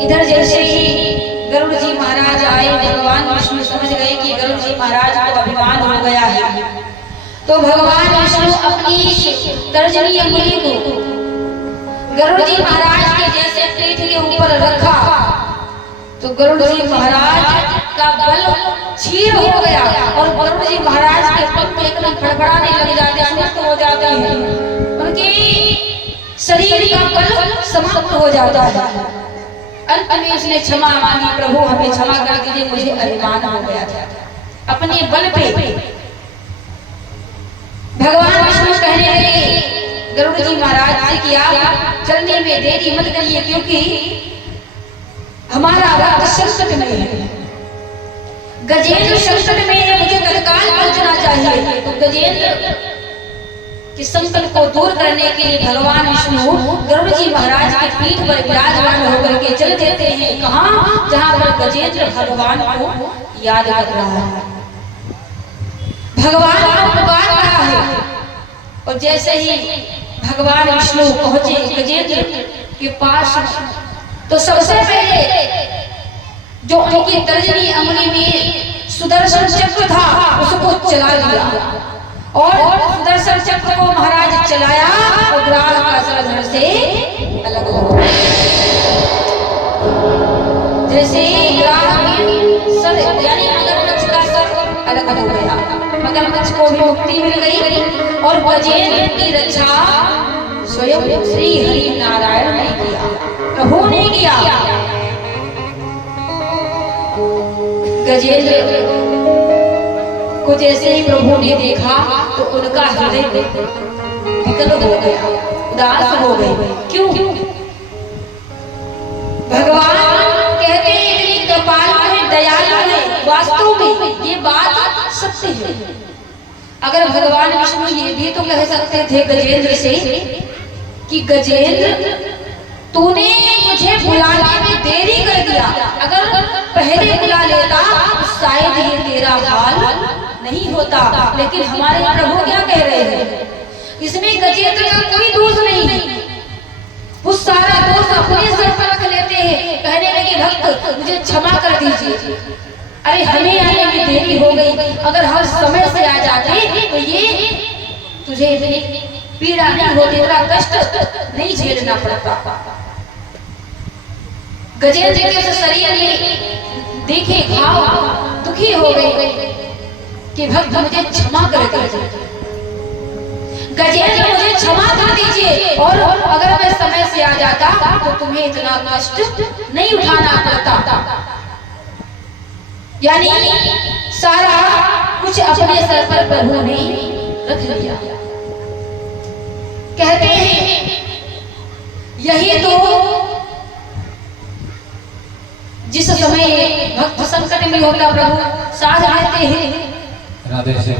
इधर जैसे ही गरुड़ जी महाराज आए, भगवान विष्णु समझ गए कि गरुड़ जी महाराज को अभिमान हो गया है, तो भगवान विष्णु अपनी तर्जनी अंगुली को गरुड़ जी महाराज के जैसे पीठ के ऊपर रखा, तो गरुड़ जी महाराज का बल क्षीण हो गया और गरुड़ जी महाराज के पंख एकदम फड़फड़ाने लग जाते हैं, नष्ट हो जाते हैं, उनके शरीर का बल समाप्त हो जाता है। अंत में उसने क्षमा मांगी, प्रभु हमें क्षमा कर दीजिए, मुझे अभिमान हो गया था अपने बल पे। भगवान विष्णु कहने लगे गरुड़ जी महाराज से कि आप चलने में देरी मत करिए, क्योंकि हमारा भक्त संकट में है, गजेंद्र संकट में है, मुझे तत्काल पहुंचना चाहिए। तो गजेंद्र के संकट को दूर करने के लिए भगवान विष्णु गरुड़ जी महाराज की पीठ पर विराजमान होकर के चल देते हैं। कहां? जहां पर गजेंद्र भगवान को याद कर रहा है, भगवान को पुकार रहा है। और जैसे ही भगवान विष्णु पहुंचे गजेंद्र के पास, तो सबसे पहले जो उनकी तर्जनी अंगुली में सुदर्शन चक्र था उसको चला लिया, और सुदर्शन चक्र को महाराज चलाया और ग्राह का सर से अलग हो गया। जैसे ग्राह में सर यानी मगरमच्छ का सर अलग हो गया, मगरमच्छ को भी मुक्ति मिल गई, और गजेंद्र की रक्षा स्वयं श्री हरि नारायण ने किया, प्रभु ने किया। गजेंद्र को जैसे ही प्रभु ने देखा तो उनका हृदय विकल हो गया, उदास हो गए। क्यों? भगवान कहते हैं इतनी कृपालु है, दयालु है, वास्तव में ये बात सत्य है। अगर भगवान विष्णु ये भी तो कह सकते थे गजेंद्र से कि गजेंद्र तूने मुझे बुलाने में देरी कर दिया, अगर पहले बुला लेता तो शायद ये तेरा हाल नहीं होता। लेकिन हमारे प्रभु क्या कह रहे हैं, इसमें गजेंद्र का कोई दोष नहीं, वो सारा दोष अपने सर पर रख लेते हैं। कहने लगे भक्त मुझे क्षमा कर दीजिए, अरे हमें आने में देरी हो गई, अगर हम समय से आ जाते तो ये तुझे इतनी पीड़ा नहीं होती, इतना कष्ट नहीं झेलना पड़ता। गजेंद्र के शरीर में देखे घाव, दुखी हो गए कि भक्त मुझे क्षमा कर दीजिए, गजेंद्र मुझे क्षमा कर दीजिए, और अगर मैं समय से आ जाता तो तुम्हें इतना कष्ट नहीं उठाना पड़ता। यानी सारा कुछ अपने सर पर प्रभु ने रख लिया। कहते हैं यही तो जिस समय भक्त संकट में होता प्रभु साथ रहते हैं। राधे से